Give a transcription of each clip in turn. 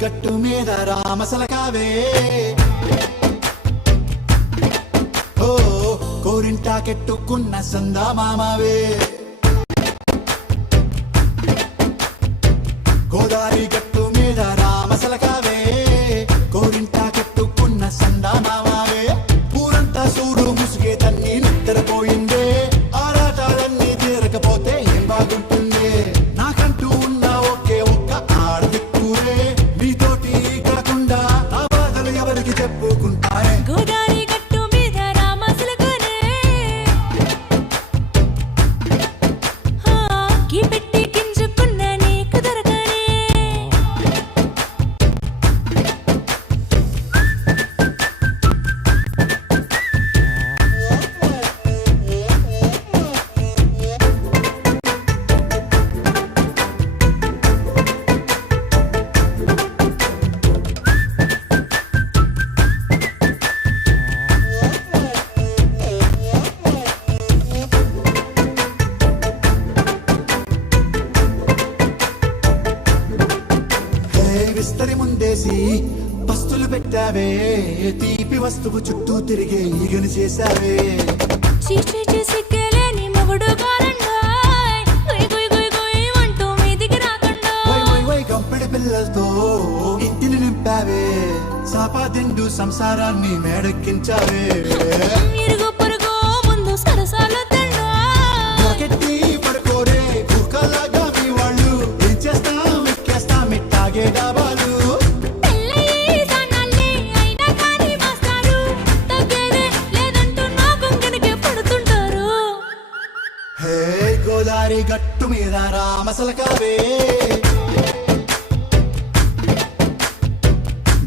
గట్టు మీద రామసలకావే ఓ కోరింటాకెట్టుకున్న సందా మామావే గోదారి గట్టు మీద రామసలకావే కోరింటాకెట్టుకున్న సందా మామావే ఊరంతా సూడు ముసుగే తన్ని నిద్రపోయిందే ఆరాటాలన్నీ తీరకపోతే ఏం బాగుంటుంది నాకంటూ ఉన్న ఒకే ఒక్క ఆడదిక్కురే మీతోటి కాకుండా ఆ బాధలు ఎవరికి చెప్పుకుంటారే గోదారి గట్టు మీద రామసలకానే కి పెట్టి గింజుకున్న నీకు దొరకనే విస్తరి ముందేసి పస్తులు పెట్టావే తీపి వస్తువు చుట్టూ తిరిగే ఈగను చేశావే చీచీ సిగ్గలేని మొగుడు కారండాయ్ గుయ్ గుయ్ గుయ్ గుయ్ అంటూ మీదికి రాకుండా వై వై వై కంపెడి పిల్లలతో ఇంటిని నింపావే సాపాదిండు సంసారాన్ని మేడెక్కించావే ఇరుగు పొరుగు ముందు సరసాల తండా రాకెట్టి పడుకోరే కుక్కలాగా మీ వాళ్ళు ఏం చేస్తాం ఎక్కేస్తాం ఇట్టాగే డాబాలు పెళ్ళయి సన్నాల్ని అయినా కానీ మాస్తారు తగ్గేదే లేదంటూ నా కొంగనికే పడుతుంటారు హే గోదారి గట్టు మీద రామసలకావే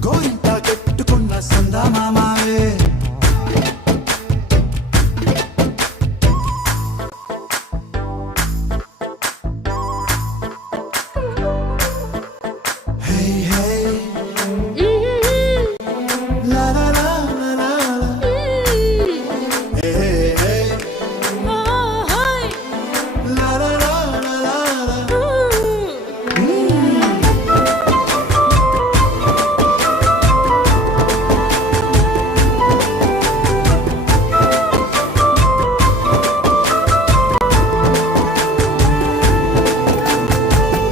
గోరింట కట్టుకున్న సందా మామావే హే హే లా లా లా లా లా లా. హే హే హాయ్ లా లా లా లా లా లా.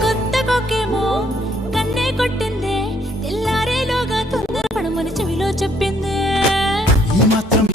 కొత్త కొక్కేమో కన్నే కొట్టిందే తెల్లారేలోగా తొందరపడమని చెవిలో చెప్పిందే ఈ మాత్రం